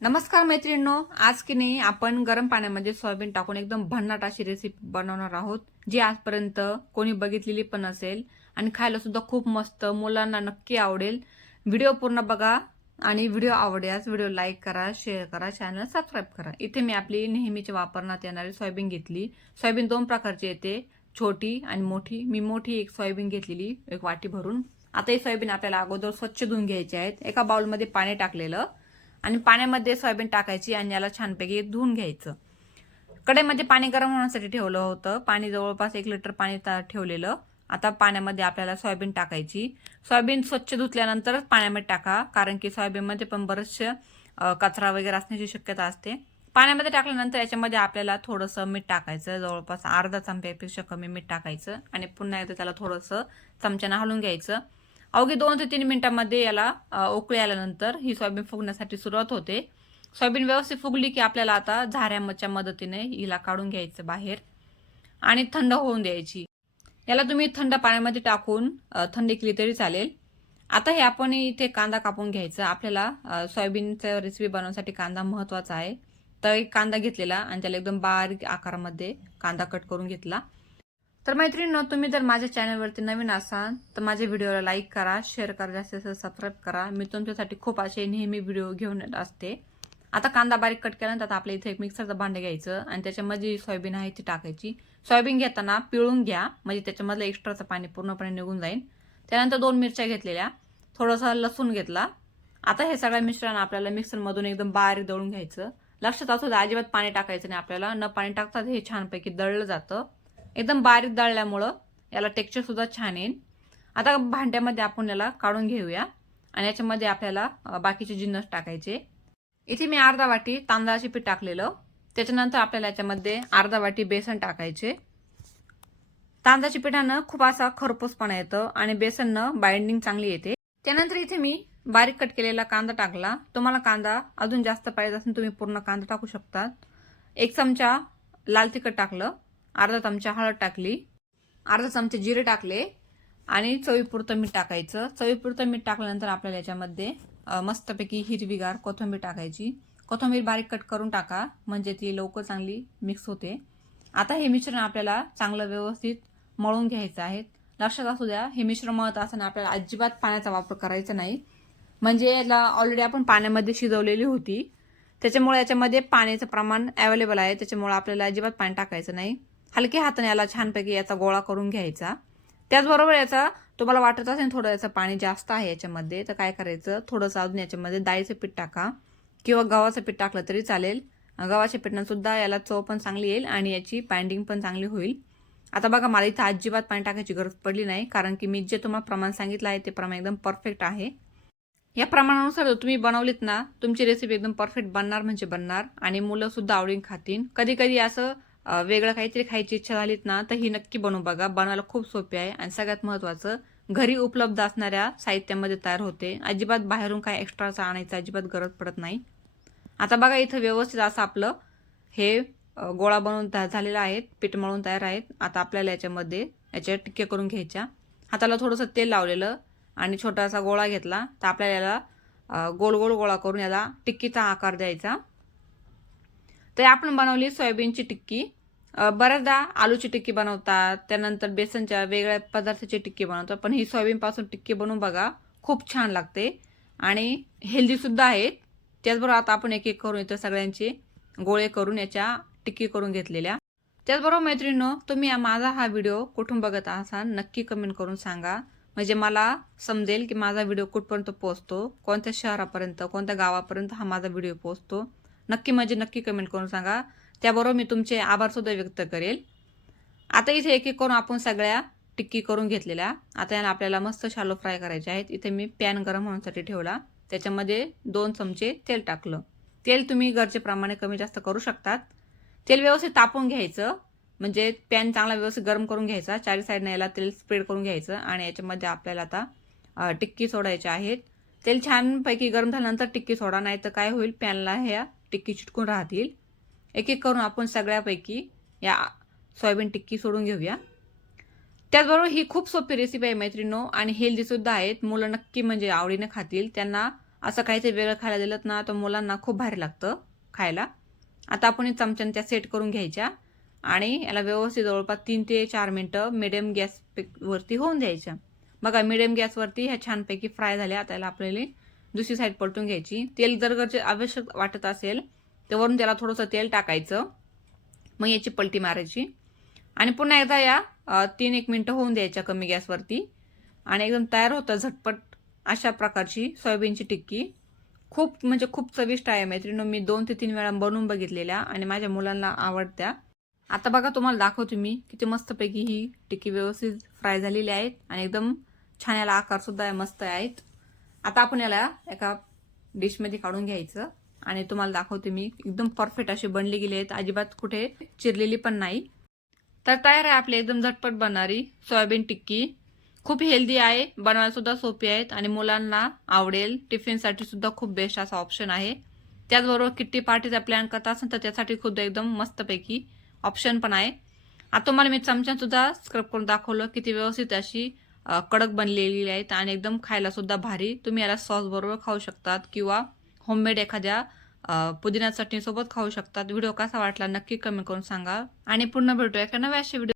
नमस्कार मैत्रिणींनो, आज की नाही आपण गरम पाण्यामध्ये सोयाबीन टाकून एकदम भन्नाट अशी रेसिपी बनवणार आहोत, जी आजपर्यंत कोणी बघितलेली पण असेल आणि खायला सुद्धा खूप मस्त, मुलांना नक्की आवडेल. व्हिडिओ पूर्ण बघा आणि व्हिडिओ आवडल्यास व्हिडिओ लाईक करा, शेअर करा, चॅनल सबस्क्राईब करा. इथे मी आपली नेहमीची वापरण्यात येणारी सोयाबीन घेतली. सोयाबीन दोन प्रकारची येते, छोटी आणि मोठी. मी मोठी एक सोयाबीन घेतलेली, एक वाटी भरून. आता ही सोयाबीन आपल्याला अगोदर स्वच्छ धुवून घ्यायची आहेत. एका बाउलमध्ये पाणी टाकलेलं आणि पाण्यामध्ये सोयाबीन टाकायची आणि याला छानपैकी धुवून घ्यायचं. कढईमध्ये पाणी गरम होण्यासाठी ठेवलं होतं. पाणी जवळपास 1 लिटर पाणी ठेवलेलं. आता पाण्यामध्ये आपल्याला सोयाबीन टाकायची. सोयाबीन स्वच्छ धुतल्यानंतरच पाण्यामध्ये टाका, कारण की सोयाबीनमध्ये पण बरेचसे कचरा वगैरे असण्याची शक्यता असते. पाण्यामध्ये टाकल्यानंतर याच्यामध्ये आपल्याला थोडंसं मीठ टाकायचं, जवळपास अर्धा चमच्यापेक्षा कमी मीठ टाकायचं आणि पुन्हा एकदा त्याला थोडंसं चमच्यानं हलवून घ्यायचं. अवघी 2 ते 3 मिनिटांमध्ये याला उकळी आल्यानंतर ही सोयाबीन फुगण्यासाठी सुरुवात होते. सोयाबीन व्यवस्थित फुगली की आपल्याला आता झाऱ्याच्या मदतीने हिला काढून घ्यायचं बाहेर आणि थंड होऊन द्यायची. याला तुम्ही थंड पाण्यामध्ये टाकून थंड केली तरी चालेल. आता हे आपण इथे कांदा कापून घ्यायचा. आपल्याला सोयाबीनचं रेसिपी बनवण्यासाठी कांदा महत्त्वाचा आहे. तर एक कांदा घेतलेला आणि त्याला एकदम बारीक आकारामध्ये कांदा कट करून घेतला. तर मैत्रिणींनो, तुम्ही जर माझ्या चॅनलवरती नवीन असाल तर माझ्या व्हिडिओला लाईक करा, शेअर करा, जास्तीत जास्त सबस्क्राईब करा. मी तुमच्यासाठी खूप असे नेहमी व्हिडिओ घेऊन येत असते. आता कांदा बारीक कट केल्यानंतर आता आपल्या इथे एक मिक्सरचं भांडं घ्यायचं आणि त्याच्यामध्ये सोयाबीन आहे ती टाकायची. सोयाबीन घेताना पिळून घ्या, म्हणजे त्याच्यामधलं एक्स्ट्राचं पाणी पूर्णपणे निघून जाईल. त्यानंतर 2 मिरच्या घेतलेल्या, थोडंसं लसूण घेतला. आता हे सगळं मिश्रण आपल्याला मिक्सरमधून एकदम बारीक दळून घ्यायचं. लक्षात असू द्या, अजिबात पाणी टाकायचं नाही आपल्याला. न पाणी टाकता हे छानपैकी दळलं जातं. एकदम बारीक दळल्यामुळं याला टेक्स्चर सुद्धा छान येईल. आता भांड्यामध्ये आपण याला काढून घेऊया आणि याच्यामध्ये आपल्याला बाकीचे जिन्नस टाकायचे. इथे मी अर्धा वाटी तांदळाचे पीठ टाकलेलं. त्याच्यानंतर आपल्याला याच्यामध्ये अर्धा वाटी बेसन टाकायचे. तांदळाच्या पिठानं खूप असा खरपूसपणा येतं आणि बेसननं बाइंडिंग चांगली येते. त्यानंतर इथे मी बारीक कट केलेला कांदा टाकला. तुम्हाला कांदा अजून जास्त पाहिजे असेल तुम्ही पूर्ण कांदा टाकू शकता. 1 चमचा लाल तिखट टाकलं, अर्धा चमचा हळद टाकली, अर्धा चमचा जिरे टाकले आणि चवीपुरतं मीठ टाकायचं. चवीपुरतं मीठ टाकल्यानंतर आपल्याला याच्यामध्ये मस्तपैकी हिरवीगार कोथिंबीर टाकायची. कोथिंबीर बारीक कट करून टाका, म्हणजे ती लवकर चांगली मिक्स होते. आता हे मिश्रण आपल्याला चांगलं व्यवस्थित मळून घ्यायचं आहे. लक्षात असू द्या, हे मिश्रण मळत असताना आपल्याला अजिबात पाण्याचा वापर करायचा नाही, म्हणजे याला ऑलरेडी आपण पाण्यामध्ये शिजवलेली होती. त्याच्यामुळे याच्यामध्ये पाण्याचं प्रमाण अवेलेबल आहे, त्याच्यामुळे आपल्याला अजिबात पाणी टाकायचं नाही. हलक्या हाताने याला छानपैकी याचा गोळा करून घ्यायचा. त्याचबरोबर याचा तुम्हाला वाटत असेल थोडं याचं पाणी जास्त आहे याच्यामध्ये, तर काय करायचं, थोडंसं अजून याच्यामध्ये डाळीचं पीठ टाका किंवा गव्हाचं पीठ टाकलं तरी चालेल. गव्हाच्या पिठानं सुद्धा याला चव पण चांगली येईल आणि याची बाइंडिंग पण चांगली होईल. आता बघा, मला इथं अजिबात पाणी टाकायची गरज पडली नाही, कारण की मी जे तुम्हाला प्रमाण सांगितलं आहे ते प्रमाण एकदम परफेक्ट आहे. या प्रमाणानुसार तुम्ही बनवलीत ना, तुमची रेसिपी एकदम परफेक्ट बनणार म्हणजे बनणार आणि मुलं सुद्धा आवडीन खातील. कधी कधी असं वेगळं काहीतरी खायची इच्छा झालीत ना, तर ही नक्की बनवू बघा. बनवायला खूप सोपी आहे आणि सगळ्यात महत्त्वाचं घरी उपलब्ध असणाऱ्या साहित्यामध्ये तयार होते. अजिबात बाहेरून काय एक्स्ट्राचं आणायचं अजिबात गरज पडत नाही. आता बघा, इथं व्यवस्थित असं आपलं हे गोळा बनवून झालेला आहे, पीठ मळून तयार आहेत. आता आपल्याला याच्यामध्ये याच्या टिक्क्या करून घ्यायच्या. हाताला थोडंसं तेल लावलेलं आणि छोटासा गोळा घेतला, तर आपल्याला याला गोल गोल गोळा करून याला टिक्कीचा आकार द्यायचा. तर आपण बनवली सोयाबीनची टिक्की. बऱ्याचदा आलूची टिक्की बनवतात, त्यानंतर बेसनच्या वेगळ्या पदार्थाची टिक्की बनवतात, पण ही सोयाबीनपासून टिक्की बनवून बघा, खूप छान लागते आणि हेल्दी सुद्धा आहेत. त्याचबरोबर आता आपण एक एक करून इथं सगळ्यांचे गोळे करून याच्या टिक्की करून घेतलेल्या. त्याचबरोबर मैत्रिणींनो, तुम्ही माझा हा व्हिडिओ कुठून बघत असाल नक्की कमेंट करून सांगा, म्हणजे मला समजेल की माझा व्हिडिओ कुठपर्यंत पोहोचतो, कोणत्या शहरापर्यंत, कोणत्या गावापर्यंत हा माझा व्हिडिओ पोहोचतो. नक्की म्हणजे नक्की कमेंट करून सांगा. त्याबरोबर मी तुमचे आभार सुद्धा व्यक्त करेल. आता इथे एक एक करून आपण सगळ्या टिक्की करून घेतलेल्या. आता याला आपल्याला मस्त शालो फ्राय करायचे आहेत. इथे मी पॅन गरम होण्यासाठी ठेवला, त्याच्यामध्ये 2 चमचे तेल टाकलं. तेल तुम्ही गरजेप्रमाणे कमी जास्त करू शकतात. तेल व्यवस्थित तापवून घ्यायचं, म्हणजे पॅन चांगला व्यवस्थित गरम करून घ्यायचा. चारी साईडने याला तेल स्प्रेड करून घ्यायचं आणि याच्यामध्ये आपल्याला आता टिक्की सोडायच्या आहेत. तेल छानपैकी गरम झाल्यानंतर टिक्की सोडा, नाही तर काय होईल, पॅनला ह्या टिक्की चिटकून राहतील. एक एक करून आपण सगळ्यापैकी या सोयाबीन टिक्की सोडून घेऊया. त्याचबरोबर ही खूप सोपी रेसिपी आहे मैत्रिणींनो आणि हेल्दी सुद्धा आहेत. मुलं नक्की म्हणजे आवडीने खातील. त्यांना असं काहीतरी वेगळं खायला दिलं ना तर मुलांना खूप भारी लागतं खायला. आता आपण चमच्याने त्या सेट करून घ्यायच्या आणि याला व्यवस्थित जवळपास 3 ते 4 मिनिटं मिडियम गॅस वरती होऊन द्यायच्या. बघा मिडियम गॅसवरती ह्या छानपैकी फ्राय झाल्या. आता याला आपल्याला दुसरी साईड पलटून घ्यायची. तेल जर आवश्यक वाटत असेल तर वरून त्याला थोडंसं तेल टाकायचं, मग याची पलटी मारायची आणि पुन्हा एकदा या 3-1 मिनिटं होऊन द्यायच्या कमी गॅसवरती आणि एकदम तयार होतं झटपट अशा प्रकारची सोयाबीनची टिक्की. खूप म्हणजे खूप चविष्ट आहे मैत्रिणी. मी 2 ते 3 वेळा बनवून बघितलेल्या आणि माझ्या मुलांना आवडत्या. आता बघा तुम्हाला दाखवते मी किती मस्तपैकी ही टिक्की व्यवस्थित फ्राय झालेली आहेत आणि एकदम छान याला आकार सुद्धा मस्त आहेत. आता आपण याला एका डिशमध्ये काढून घ्यायचं आणि तुम्हाला दाखवते मी एकदम परफेक्ट अशी बनली गेली आहेत, अजिबात कुठे चिरलेली पण नाही. तर तयार आहे आपली एकदम झटपट बनणारी सोयाबीन टिक्की. खूप हेल्दी आहे, बनवायला सुद्धा सोपी आहेत आणि मुलांना आवडेल. टिफिनसाठी सुद्धा खूप बेस्ट असा ऑप्शन आहे. त्याचबरोबर किट्टी पार्टीचा प्लॅन करत असेल तर त्यासाठी खुद्द एकदम मस्तपैकी ऑप्शन पण आहे. आता तुम्हाला मी चमच्याने सुद्धा स्क्रब करून दाखवलं किती व्यवस्थित अशी कडक बनलेली आहेत आणि एकदम खायला सुद्धा भारी. तुम्ही याला सॉस बरोबर खाऊ शकतात किंवा होममेड एखाद्या पुदिना चटणी सोबत खाऊ शकतात. व्हिडिओ कसा वाटला नक्की कमेंट करून सांगा आणि पुन्हा भेटूया एका नव्या व्हिडिओ.